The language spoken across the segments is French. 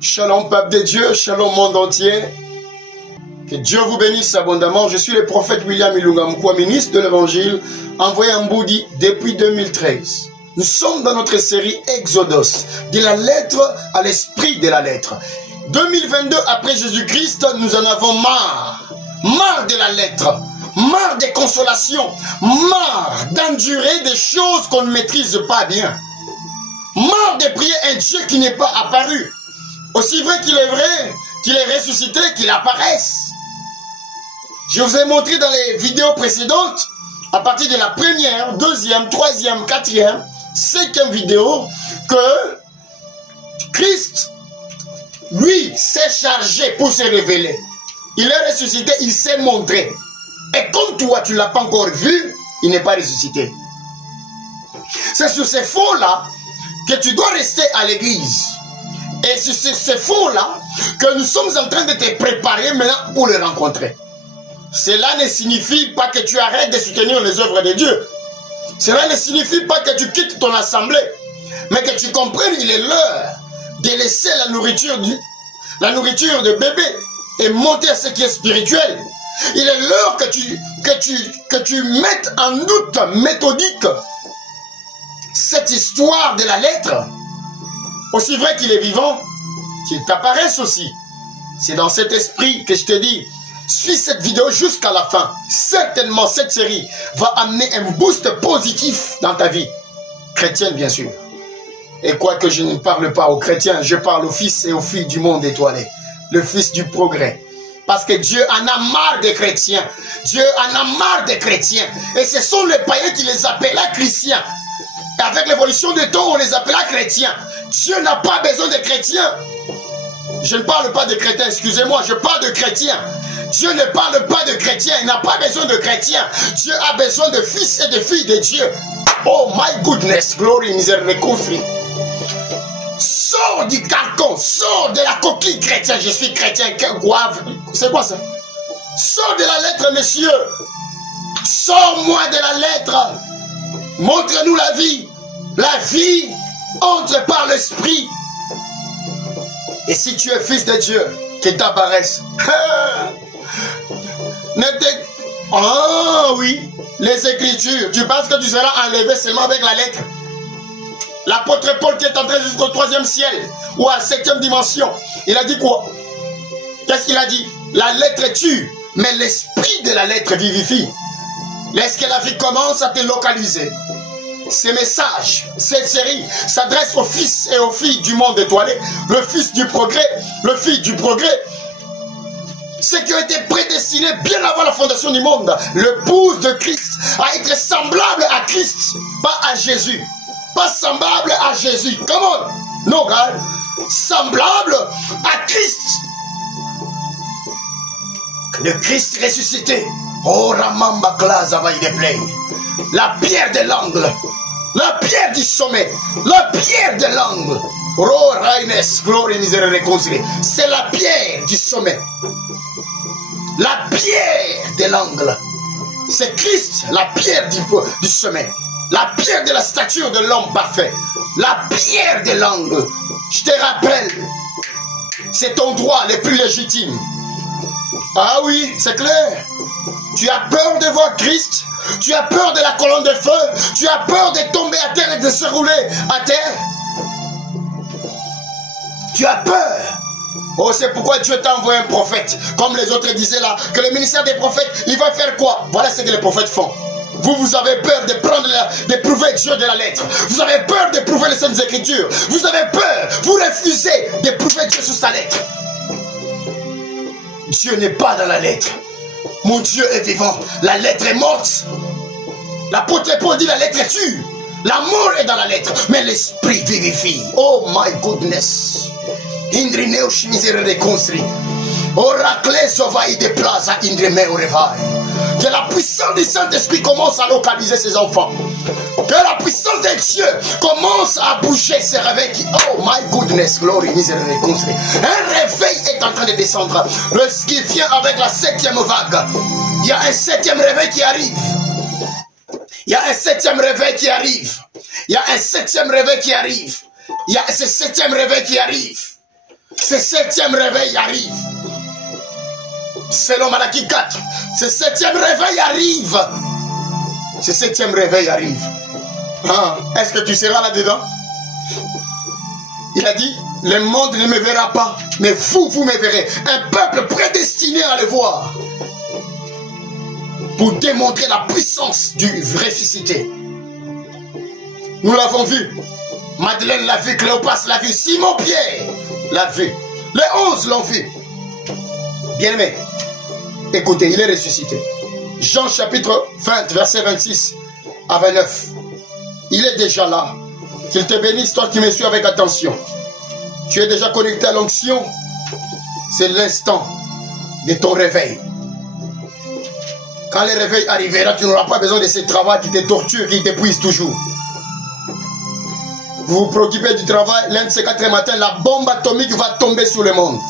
Shalom peuple de Dieu, shalom monde entier. Que Dieu vous bénisse abondamment. Je suis le prophète William Ilunga Mkoua, ministre de l'Évangile, envoyé en Boudi depuis 2013. Nous sommes dans notre série Exodus, de la lettre à l'esprit de la lettre. 2022 après Jésus-Christ, nous en avons marre. Marre de la lettre, marre des consolations, marre d'endurer des choses qu'on ne maîtrise pas bien. Marre de prier un Dieu qui n'est pas apparu. Aussi vrai qu'il est vrai, qu'il est ressuscité, qu'il apparaisse. Je vous ai montré dans les vidéos précédentes, à partir de la première, deuxième, troisième, quatrième, cinquième vidéo, que Christ, lui, s'est chargé pour se révéler. Il est ressuscité, il s'est montré. Et comme toi, tu ne l'as pas encore vu, il n'est pas ressuscité. C'est sur ces fonds-là que tu dois rester à l'église. Et c'est ces fonds-là que nous sommes en train de te préparer maintenant pour le rencontrer. Cela ne signifie pas que tu arrêtes de soutenir les œuvres de Dieu. Cela ne signifie pas que tu quittes ton assemblée. Mais que tu comprennes qu'il est l'heure de laisser la nourriture de bébé et monter à ce qui est spirituel. Il est l'heure que tu mettes en doute méthodique cette histoire de la lettre. Aussi vrai qu'il est vivant, qu'il t'apparaisse aussi. C'est dans cet esprit que je te dis, suis cette vidéo jusqu'à la fin. Certainement, cette série va amener un boost positif dans ta vie. Chrétienne, bien sûr. Et quoique je ne parle pas aux chrétiens, je parle aux fils et aux filles du monde étoilé. Le fils du progrès. Parce que Dieu en a marre des chrétiens. Dieu en a marre des chrétiens. Et ce sont les païens qui les appellent chrétiens. Avec l'évolution du temps, on les appelle chrétiens. Dieu n'a pas besoin de chrétiens. Je ne parle pas de chrétiens, excusez-moi, je parle de chrétiens. Dieu ne parle pas de chrétiens, il n'a pas besoin de chrétiens. Dieu a besoin de fils et de filles de Dieu. Oh my goodness, glory, miséricorde. Sors du carcan, sors de la coquille chrétienne. Je suis chrétien, quel guave. C'est quoi ça? Sors de la lettre, monsieur. Sors-moi de la lettre. Montre-nous la vie. La vie entre par l'esprit. Et si tu es fils de Dieu, qu'il t'apparaisse. Ah oui, les Écritures. Tu penses que tu seras enlevé seulement avec la lettre? L'apôtre Paul qui est entré jusqu'au 3e ciel ou à la 7e dimension, il a dit quoi? Qu'est-ce qu'il a dit? La lettre tue, mais l'esprit de la lettre vivifie. Lorsque la vie commence à te localiser, ces messages, cette série s'adresse aux fils et aux filles du monde étoilé, le fils du progrès, le fille du progrès, ceux qui ont été prédestinés bien avant la fondation du monde, l'épouse de Christ, à être semblable à Christ, pas à Jésus. Pas semblable à Jésus. Come on. Non, gars. Semblable à Christ. Le Christ ressuscité. Oh, Ramamba Klaza va y déplaire. La pierre de l'angle. La pierre du sommet. La pierre de l'angle. Oh, Raines, gloire et misère réconciliée. C'est la pierre du sommet. La pierre de l'angle. C'est Christ, la pierre du sommet. La pierre de la stature de l'homme parfait. La pierre de l'angle. Je te rappelle, c'est ton droit le plus légitime. Ah oui, c'est clair. Tu as peur de voir Christ. Tu as peur de la colonne de feu. Tu as peur de tomber à terre et de se rouler à terre. Tu as peur. Oh, c'est pourquoi Dieu t'a envoyé un prophète. Comme les autres disaient là, que le ministère des prophètes, il va faire quoi? Voilà ce que les prophètes font. Vous avez peur de prouver Dieu de la lettre. Vous avez peur de prouver les Saintes Écritures. Vous avez peur, vous refusez de prouver Dieu sur sa lettre. Dieu n'est pas dans la lettre. Mon Dieu est vivant. La lettre est morte. L'apôtre Paul dit la lettre est tue. La mort est dans la lettre, mais l'esprit vivifie. Oh my goodness. Indrineo misère reconstruit. Oracle Sovaï de Plaza Indremeo Revaille. Que la puissance du Saint-Esprit commence à localiser ses enfants. Que la puissance de Dieu commence à bouger ces réveils qui... Oh my goodness, glory, misère reconstruit. Un réveil est en train de descendre. Lorsqu'il vient avec la 7e vague, il y a un 7e réveil qui arrive. Il y a un 7e réveil qui arrive. Il y a un 7e réveil qui arrive. Il y a ce 7e réveil qui arrive. ce 7e réveil arrive. Selon Malachie 4, ce 7e réveil arrive. Ce 7e réveil arrive. Ah, est-ce que tu seras là-dedans? Il a dit, le monde ne me verra pas, mais vous, vous me verrez. Un peuple prédestiné à le voir. Pour démontrer la puissance du ressuscité. Nous l'avons vu. Madeleine l'a vu, Cléopas l'a vu, Simon-Pierre l'a vu. Les 11 l'ont vu. Bien-aimé, écoutez, il est ressuscité. Jean chapitre 20, verset 26 à 29. Il est déjà là. Qu'il te bénisse, toi qui me suis avec attention. Tu es déjà connecté à l'onction. C'est l'instant de ton réveil. Quand le réveil arrivera, tu n'auras pas besoin de ce travail qui te torture, qui t'épuise toujours. Vous vous préoccupez du travail, l'un de ces 4 matins, la bombe atomique va tomber sur le monde.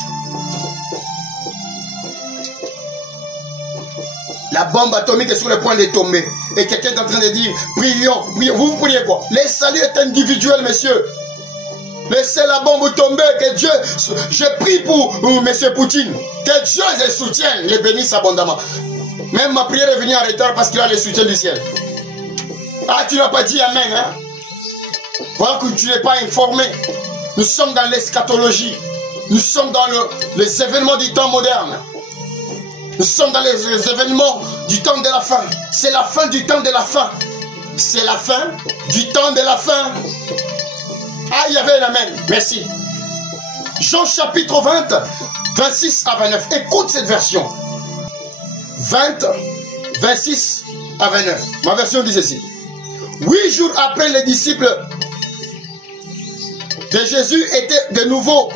La bombe atomique est sur le point de tomber. Et quelqu'un est en train de dire, prions, prions. Vous priez quoi? Le salut est individuel, monsieur. Laissez la bombe tomber, que Dieu, je prie pour monsieur Poutine, que Dieu le soutienne, le bénisse abondamment. Même ma prière est venue en retard parce qu'il a le soutien du ciel. Ah, tu n'as pas dit Amen, hein? Voilà que tu n'es pas informé. Nous sommes dans l'eschatologie. Nous sommes dans les événements du temps moderne. Nous sommes dans les événements du temps de la fin. C'est la fin du temps de la fin. C'est la fin du temps de la fin. Ah, il y avait un Amen. Merci. Jean chapitre 20, 26 à 29. Écoute cette version. 20, 26 à 29. Ma version dit ceci. 8 jours après, les disciples de Jésus étaient de nouveau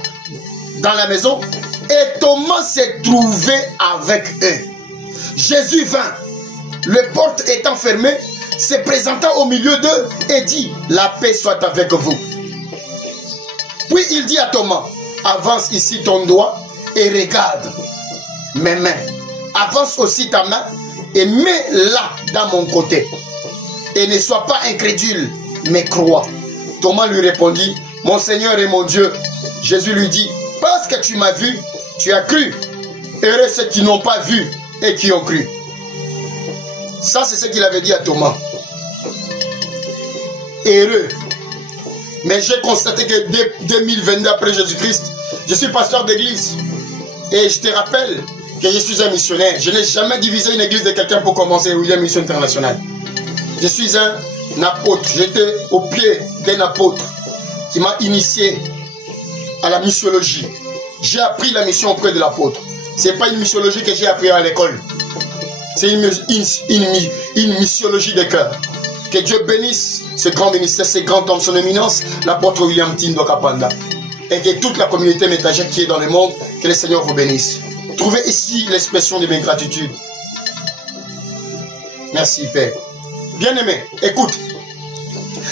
dans la maison et Thomas s'est trouvé avec eux. Jésus vint, les portes étant fermées, se présenta au milieu d'eux et dit, la paix soit avec vous. Puis il dit à Thomas, avance ici ton doigt et regarde mes mains. Avance aussi ta main et mets-la dans mon côté. Et ne sois pas incrédule, mais crois. Thomas lui répondit, mon Seigneur et mon Dieu. Jésus lui dit, parce que tu m'as vu, tu as cru. Heureux ceux qui n'ont pas vu et qui ont cru. Ça, c'est ce qu'il avait dit à Thomas. Heureux. Mais j'ai constaté que dès 2022 après Jésus-Christ, je suis pasteur d'église. Et je te rappelle que je suis un missionnaire. Je n'ai jamais divisé une église de quelqu'un pour commencer où il y a une mission internationale. Je suis un apôtre. J'étais au pied d'un apôtre qui m'a initié à la missiologie. J'ai appris la mission auprès de l'apôtre. Ce n'est pas une missiologie que j'ai appris à l'école. C'est une missiologie de cœur. Que Dieu bénisse ce grand ministère, ce grand homme, son éminence, l'apôtre William Tindo Kapanda. Et que toute la communauté métagère qui est dans le monde, que le Seigneur vous bénisse. Trouvez ici l'expression de mes gratitudes. Merci, Père. Bien-aimé, écoute.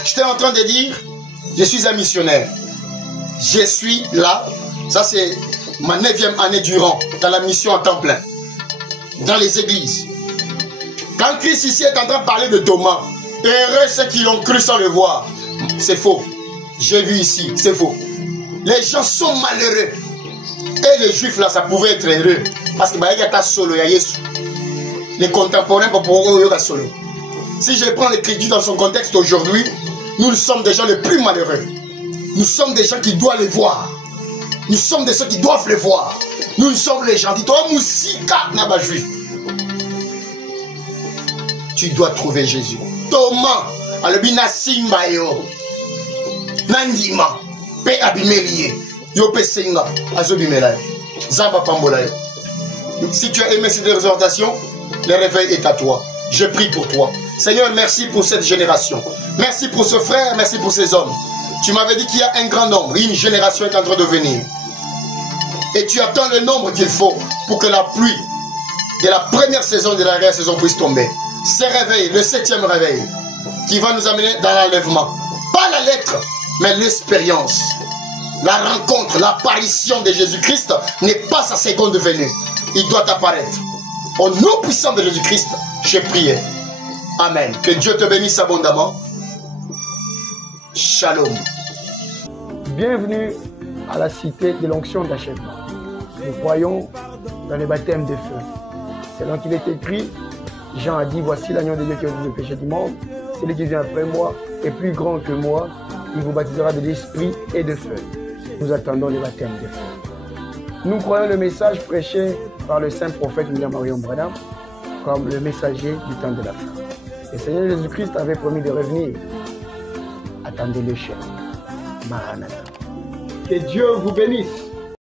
J'étais en train de dire, je suis un missionnaire. Je suis là. Ça, c'est ma 9e année durant dans la mission à temps plein. Dans les églises. Quand Christ ici est en train de parler de Thomas, heureux ceux qui l'ont cru sans le voir. C'est faux. J'ai vu ici, c'est faux. Les gens sont malheureux. Et les juifs là, ça pouvait être heureux. Parce que il y a solo, il y a Yesu. Les contemporains pour pouvoir solo. Si je prends l'écriture dans son contexte aujourd'hui, nous sommes des gens les plus malheureux. Nous sommes des gens qui doivent les voir. Nous sommes des gens qui doivent les voir. Nous sommes les gens qui doivent musika naba juif. Tu dois trouver Jésus. Thomas, alobina simba yo. Nandima, pe abimelie. Yo pe senga, azobimela. Zamba pambola yo. Si tu as aimé cette exhortation, le réveil est à toi. Je prie pour toi. Seigneur, merci pour cette génération. Merci pour ce frère, merci pour ces hommes. Tu m'avais dit qu'il y a un grand nombre, une génération est en train de venir. Et tu attends le nombre qu'il faut pour que la pluie de la première saison et de la dernière saison puisse tomber. Ce réveil, le 7e réveil, qui va nous amener dans l'enlèvement. Pas la lettre, mais l'expérience. La rencontre, l'apparition de Jésus-Christ n'est pas sa seconde venue. Il doit apparaître. Au nom puissant de Jésus-Christ, j'ai prié. Amen. Que Dieu te bénisse abondamment. Shalom. Bienvenue à la cité de l'onction d'achèvement. Nous croyons dans le baptême de feu. Selon qu'il est écrit, Jean a dit, voici l'agneau de Dieu qui ôte le péché du monde. Celui qui vient après moi est plus grand que moi. Il vous baptisera de l'esprit et de feu. Nous attendons le baptême de feu. Nous croyons le message prêché par le saint prophète William Marion Branham comme le messager du temps de la fin. Le Seigneur Jésus-Christ avait promis de revenir. Attendez-le, cher. Maranatha. Que Dieu vous bénisse.